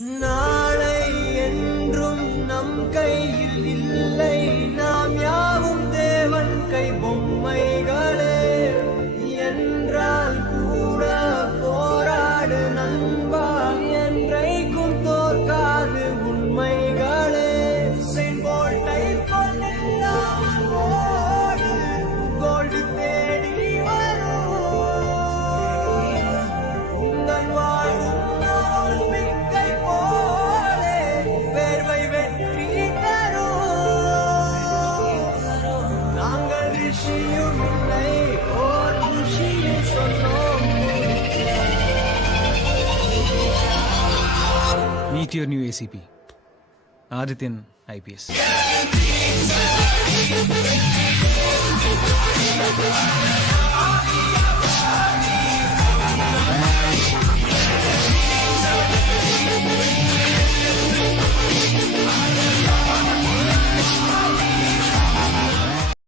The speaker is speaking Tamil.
நாளை என்றும் நம் கையில் இல்லை, நாம் யாவும் தேவன் கை பொம்மைகளே. என்றால் கூட போராடு நண்பா, என்றைக்கும் தோற்காது உண்மைகளே. செங்கோட்டை கொள்ளெல்லாம் ஓடு, கோல்டு தேடி வரும். உங்கள் வாழும் நாள் மிக்கை போலே வேர்வை வெற்றி தரும். நாங்கள் ரிஷியும் இல்லை, ஓர் ருஷியை சொன்னோம். Meet your new ACP, Adityan IPS.